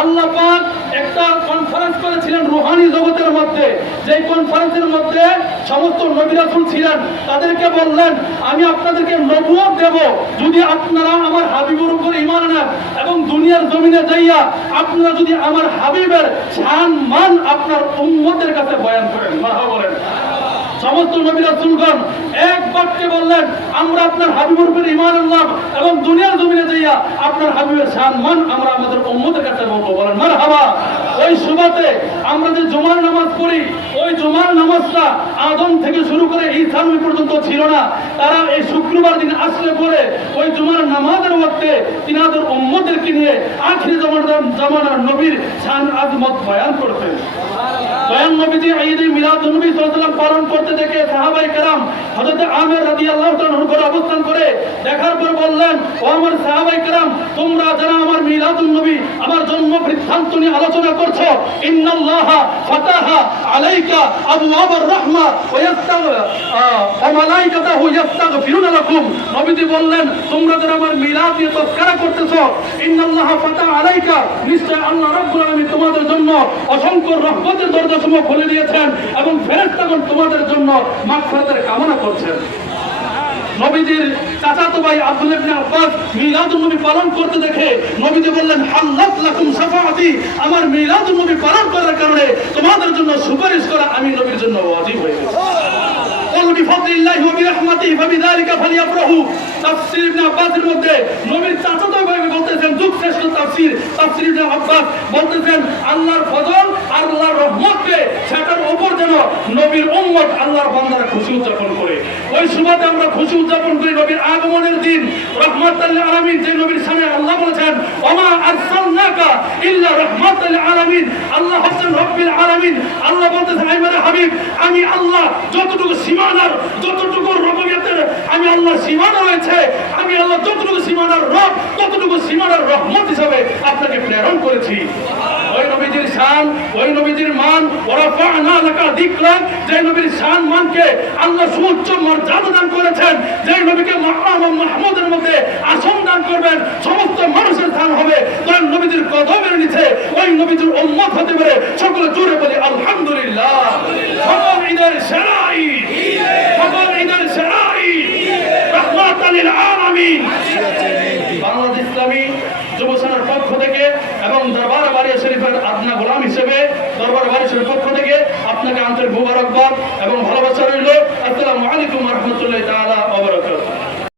আল্লাহ পাক একটা কনফারেন্স করেছিলেন রুহানি জগতের মধ্যে। যেই কনফারেন্সের মধ্যে সমস্ত নবী রাসূল ছিলেন, তাদেরকে বললেন, আমি আপনাদেরকে নবুয়ত দেব। যদি আপনারা আমার হাবিবের উপর ইমান আনেন এবং দুনিয়ার জমিনে যাইয়া আপনারা যদি আমার হাবিবের শান মান আপনার উম্মতের কাছে বয়ান করেন। মারহাবা বলেন। সমস্ত নবী রাসূলগণ এক বাক্যে বললেন, আমরা আপনার হাবিবের উপর ইমান আনলাম এবং দুনিয়ার জমিনে যাইয়া আপনার হাবিবের সম্মান আমরা আমাদের উম্মতের কাছে বলব। বলেন, মারহাবা। ওই সুবাতে আমরা যে জুমার নামাজ পড়ি ওই জুমার নামাজটা আদম থেকে শুরু করে ঈসা নবী পর্যন্ত ছিল না। তারা এই শুক্রবার দিন আসলে পরে ওই জুমার নামাজের মধ্যে তিনাদের উম্মদেরকে নিয়ে আখিরি জামানার জামানার নবীর শান আজমত বয়ান করতেন বয়ান ঈদ মিলাদ নবী সাল্লাল্লাহু পালন করতে দেখে সাহাবাই কেরাম হযরত আমির তাআলা ঘরে অবস্থান করে দেখার পর বললেন, ও আমার সাহাবাই কেরাম, তোমরা যারা আমার নবী, আমার জন্ম বৃত্তান্ত নিয়ে আলোচনা করছ, ইন্নাল্লাহা ফাতাহা আলাইকা ওয়া ইয়াস্তাগ ওয়া মালাইকাতুহু ইয়াস্তাগফিরুনা লাকুম। নবীজি বললেন, তোমরা যারা আমার মিলাদ নিয়ে তৎকারা করতেছো, ইন্নাল্লাহ ফাতা আলাইকা। নিশ্চয় আল্লাহ রাব্বুল আলামিন তোমাদের জন্য অসংখ্য রহমতের দরজাসমূহ খুলে দিয়েছেন এবং ফেরেশতাগণ তোমাদের জন্য মাগফিরাতের কামনা করছেন। নবীদের চাচাতো ভাই আব্দুল ইবনে আব্বাস নবী পালন করতে দেখে নবীদের বললেন, হাল্লাত লাকুম সাফাতি আমার পালন করার কারণে তোমাদের জন্য সুপারিশ করা আমি নবীর জন্য ওয়াজিব হয়ে গেছি। নবীর বলতেছেন বলতেছেন, আল্লাহর ফজল আল্লাহর রহমত পেয়ে সেটার উপর যেন নবীর উম্মত আল্লাহর বান্দারা খুশি উদযাপন করে। ওই সুবাদে আমরা খুশি উদযাপন করি নবীর আগমনের দিন। রহমাতাল আলামিন, যে নবীর সামনে আল্লাহ বলেছেন, ওমা আরসালনাকা ইল্লা রাহমাতাল আলামিন। আল্লাহ হচ্ছেন রব্বিল আলামিন। আল্লাহ বলতেছেন, আই মেরে হাবিব, আমি আল্লাহ, যতটুকু সীমানার, যতটুকু রববিয়তের, আমি আল্লাহ সীমানা রয়েছে, আমি আল্লাহ যতটুকু সীমানার রব, ততটুকু সীমানার রহমত হিসাবে আপনাকে প্রেরণ করেছি। শান, ওই নবীজির মান, ওরাফা'না লাকা যিকরাক যে নবীর শান মানকে আল্লাহ সুউচ্চ মর্যাদা দান করেছেন, যে নবীকে মাকাম ও মাহমুদের মধ্যে আসন দান করবেন, সমস্ত মানুষের স্থান হবে তার নবীজির কদমের নিচে ওই নবীজির উম্মত হতে পারে, সকলে জোরে বলি, আলহামদুলিল্লাহ। সকল ঈদের সেরা ঈদ সকল ঈদের সেরা ঈদ রহমাতাল লিল আলামিন। বাংলাদেশ ইসলামী যুব পক্ষ থেকে এবং হিসেবে দরবার বাড়ির পক্ষ থেকে আপনাকে আন্তরিক মুবারকবাদ এবং ভালোবাসা রইল। আসসালামু আলাইকুম রহমতুল্লাহ তাআলা